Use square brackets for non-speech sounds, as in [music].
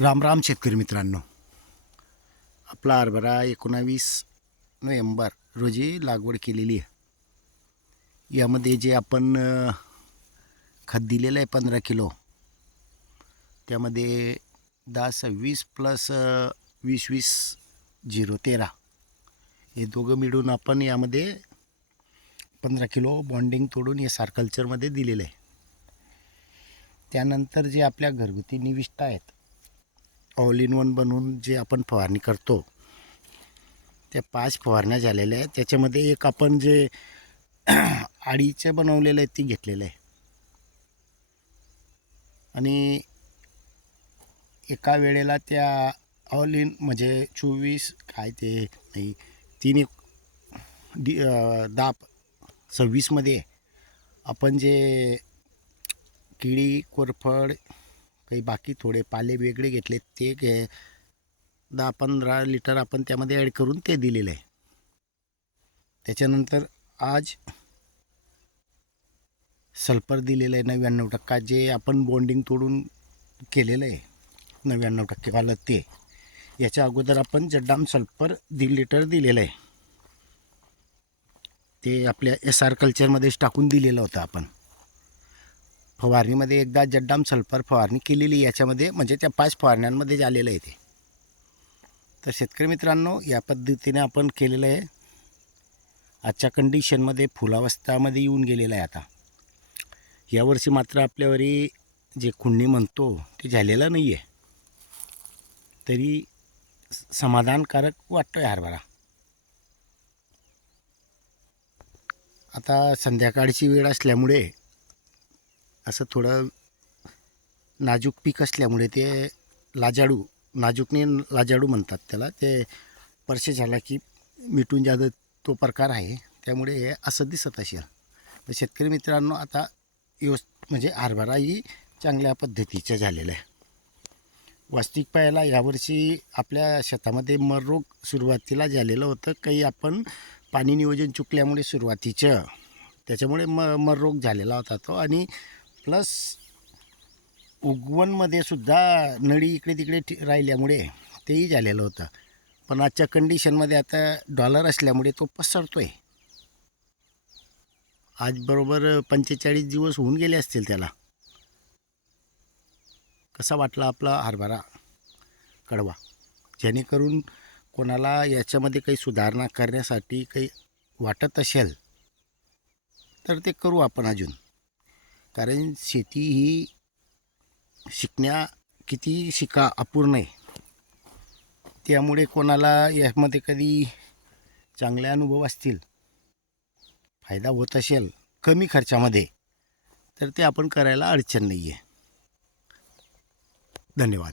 राम राम शेतकरी मित्रांनो. आपला हरभरा एकोणावीस नोव्हेंबर रोजी लागवड केलेली आहे. यामध्ये जे आपण खत दिलेलं आहे पंधरा किलो त्यामध्ये दहा सव्वीस प्लस वीस वीस झिरो तेरा. हे दोघं मिळून आपण यामध्ये पंधरा किलो बॉन्डिंग तोडून हे सार्कल्चरमध्ये दिलेलं आहे. त्यानंतर जे आपल्या घरगुती निविष्ठा आहेत ऑल इन वन बनवून जे आपण फवारणी करतो त्या पाच फवारण्या झालेल्या आहेत. त्याच्यामध्ये एक आपण जे [clears throat] आडीचे बनवलेलं आहे ती घेतलेलं आहे. आणि एका वेळेला त्या ऑल इन म्हणजे चोवीस काय ते नाही तीन एक दहा सव्वीसमध्ये आपण जे किडी कोरफड काही बाकी थोडे पाले वेगळे घेतले ते घे. दहा पंधरा लिटर आपण त्यामध्ये ॲड करून ते दिलेलं आहे. त्याच्यानंतर आज सल्फर दिलेलं आहे नव्याण्णव टक्का जे आपण बॉन्डिंग तोडून केलेलं आहे नव्याण्णव टक्केवालं ते. याच्या अगोदर आपण जड्डाम सल्फर दीड लिटर दिलेलं आहे. ते आपल्या एस आर कल्चरमध्येच टाकून दिलेलं होतं आपण. फवारणीमध्ये एकदा जड्डाम सल्फर फवारणी केलेली याच्यामध्ये म्हणजे त्या पाच फवारण्यांमध्ये झालेलं आहे ते. तर शेतकरी मित्रांनो या पद्धतीने आपण केलेलं आहे. आजच्या कंडिशनमध्ये फुलावस्थामध्ये येऊन गेलेलं आहे आता. यावर्षी मात्र आपल्यावरी जे खुंडी म्हणतो ते झालेलं नाही आहे तरी समाधानकारक वाटतो आहे हरभरा. आता संध्याकाळची वेळ असल्यामुळे असं थोडं नाजूक पीक असल्यामुळे ते लाजाडू नाजूकने लाजाडू म्हणतात त्याला. ते परसे झाला की मिटून जात तो प्रकार आहे. त्यामुळे हे असं दिसत असेल. तर शेतकरी मित्रांनो आता व्यवस् म्हणजे हरभरा ही चांगल्या पद्धतीचं झालेलं आहे. वास्तविक पाहायला यावर्षी आपल्या शेतामध्ये मर रोग सुरुवातीला झालेलं होतं. काही आपण पाणी नियोजन चुकल्यामुळे सुरुवातीचं. त्याच्यामुळे म मर रोग झालेला होता तो. आणि प्लस उगवणमध्ये सुद्धा नळी इकडे तिकडे ठी- राहिल्यामुळे तेही झालेलं होतं. पण आजच्या कंडिशनमध्ये आता डॉलर असल्यामुळे तो पसरतो आहे आज बरोबर पंचेचाळीस दिवस होऊन गेले असतील त्याला. कसा वाटला आपला हरभरा? कडवा. जेणेकरून कोणाला याच्यामध्ये काही सुधारणा करण्यासाठी काही वाटत असेल तर ते करू आपण अजून. कारण शेती ही शिकण्या किती शिका अपूर्ण आहे. त्यामुळे कोणाला यामध्ये कधी चांगले अनुभव असतील फायदा होत असेल कमी खर्चामध्ये तर ते आपण करायला अडचण नाही आहे धन्यवाद.